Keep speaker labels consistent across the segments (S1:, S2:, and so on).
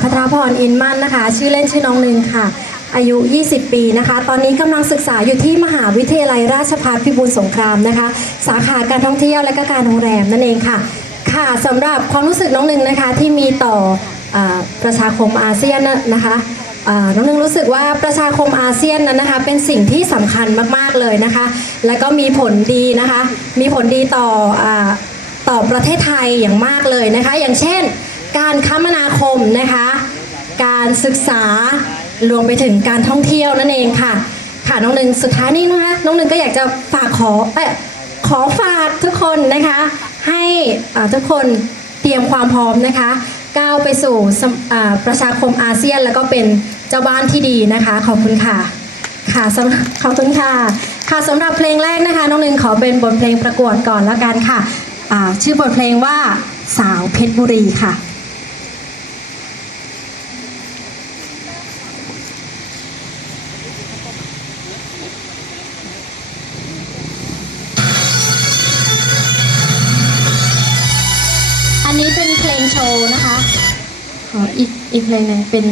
S1: พัทรพรอินมั่นนะคะ ชื่อเล่นชื่อน้องหนึ่งค่ะ อายุ 20 ปีนะคะ ตอนนี้กำลังศึกษาอยู่ที่มหาวิทยาลัยราชภัฏพิบูลสงครามนะคะ สาขาการท่องเที่ยวและก็การโรงแรมนั่นเองค่ะ ค่ะสำหรับความรู้สึกน้องหนึ่งนะคะที่มีต่ออประชาคมอาเซียนนะคะน้องหนึ่งรู้สึกว่าประชาคมอาเซียนนั้นนะคะ เป็นสิ่งที่สำคัญมากๆเลยนะคะ และก็มีผลดีนะคะ มีผลดีต่ออต่อประเทศไทยอย่างมากเลยนะคะ อย่างเช่น การคมนาคมนะคะ การศึกษารวมไปถึงการท่องเที่ยวนั่นเองค่ะ ค่ะน้องหนึ่งสุดท้ายนี้นะคะน้องหนึ่งก็อยากจะฝากขอเอขอฝากทุกคนนะคะ ให้ทุกคนเตรียมความพร้อมนะคะ ก้าวไปสู่ประชาคมอาเซียน แล้วก็เป็นเจ้าบ้านที่ดีนะคะ ขอบคุณค่ะ ค่ะสำขอบคุณค่ะ ค่ะสำหรับเพลงแรกนะคะ น้องหนึ่งขอเป็นบทเพลงประกวดก่อนแล้วกันค่ะชื่อบทเพลงว่าสาวเพชรบุรีค่ะ อีกอีกเพลงหนึ่งเป็น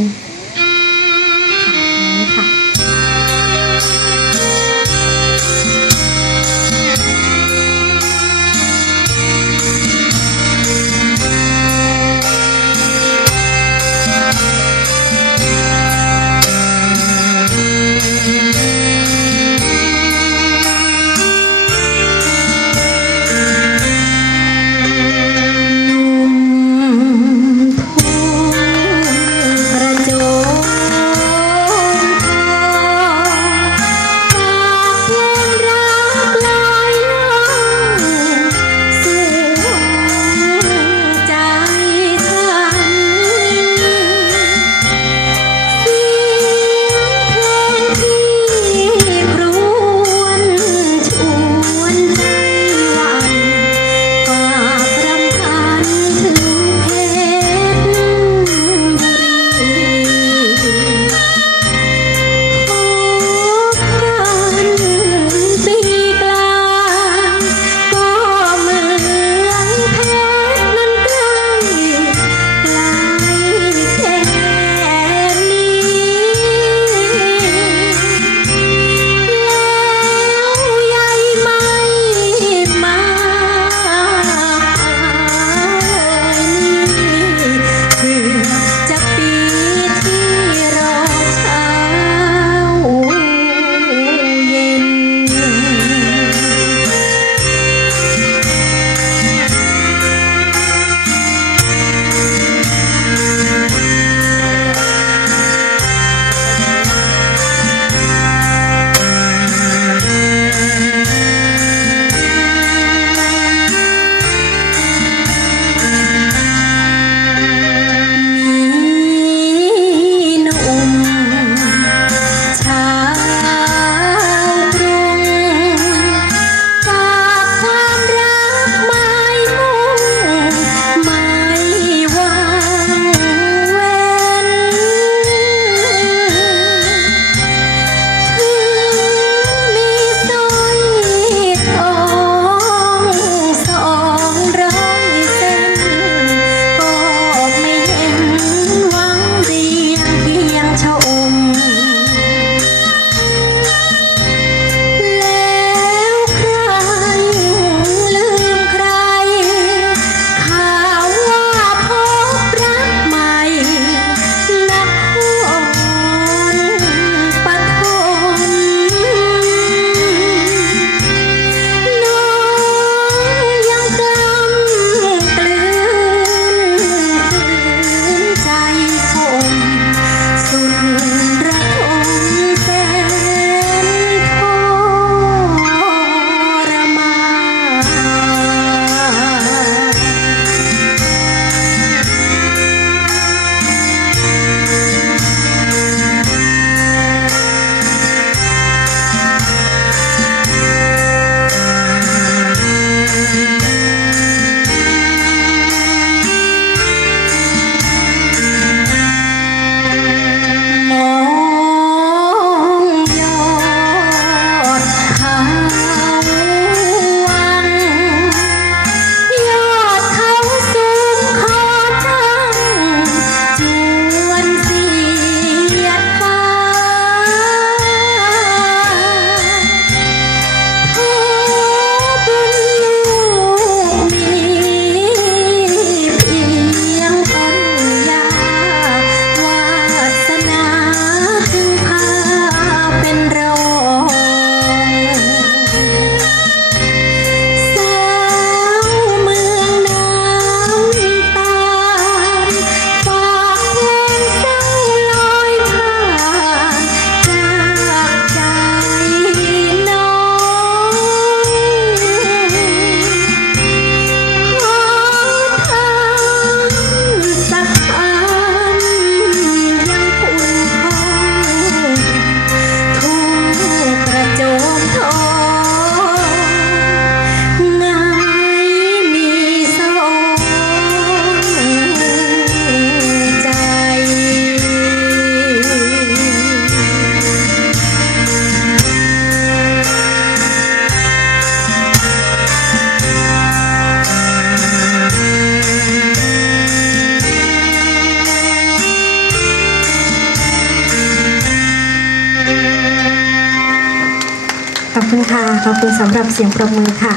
S1: ขอบคุณสำหรับเสียงปรบมือค่ะ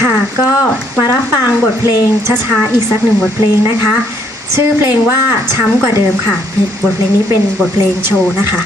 S1: ค่ะก็มารับฟังบทเพลงช้าๆอีกสักหนึ่งบทเพลงนะคะ ชื่อเพลงว่าช้ำกว่าเดิมค่ะ บทเพลงนี้เป็นบทเพลงโชว์นะคะ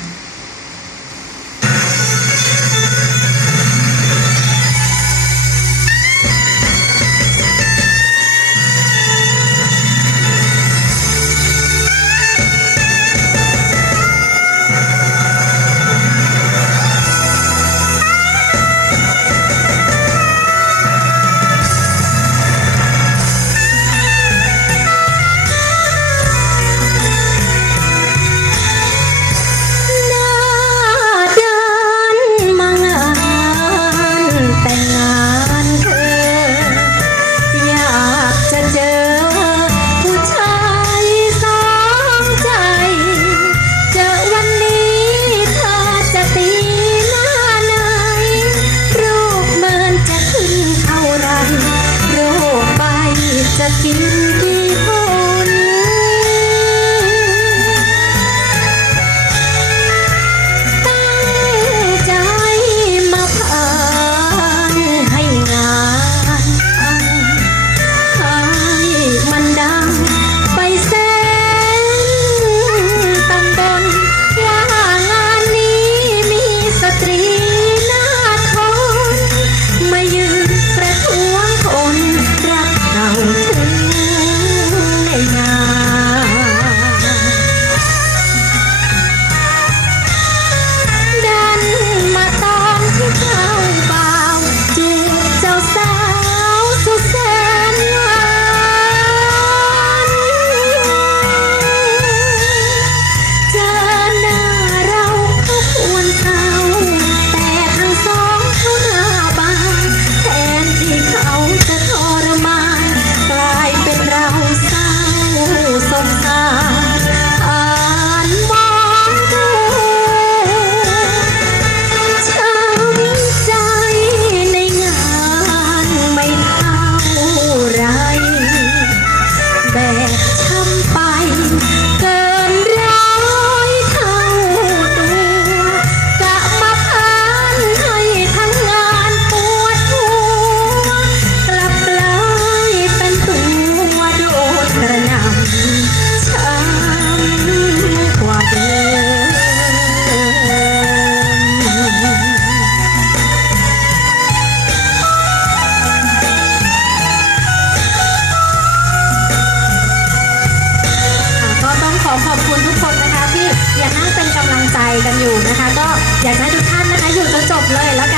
S1: ก็อยากให้ทุกท่านนะคะอยู่จนจบเลยแล้วกัน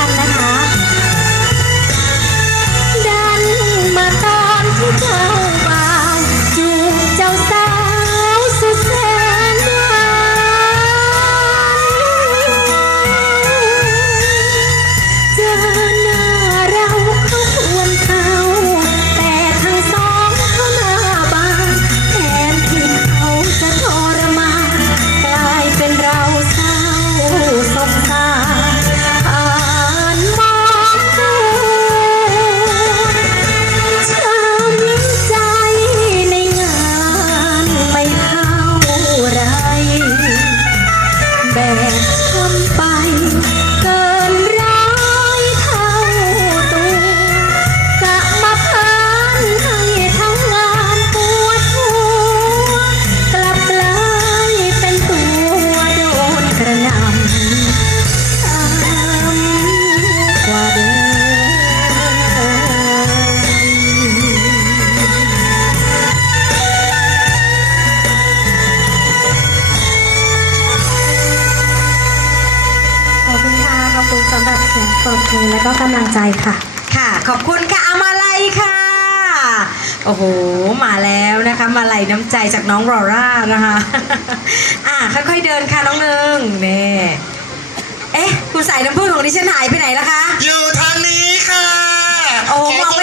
S1: ก็กำลังใจค่ะ
S2: ค่ะ ขอบคุณค่ะอามาลัยค่ะ โอ้โห มาแล้วนะคะ มาลัยน้ำใจจากน้องรอร่านะคะ อ่าค่อยๆเดินค่ะน้องหนึ่งนี่เอ๊ะ คุณใส่ยน้ำพึ่งของดิฉันหายไปไหนแล้วคะ
S3: อยู่ทางนี้ค่ะ
S2: โอ้โห
S3: มอง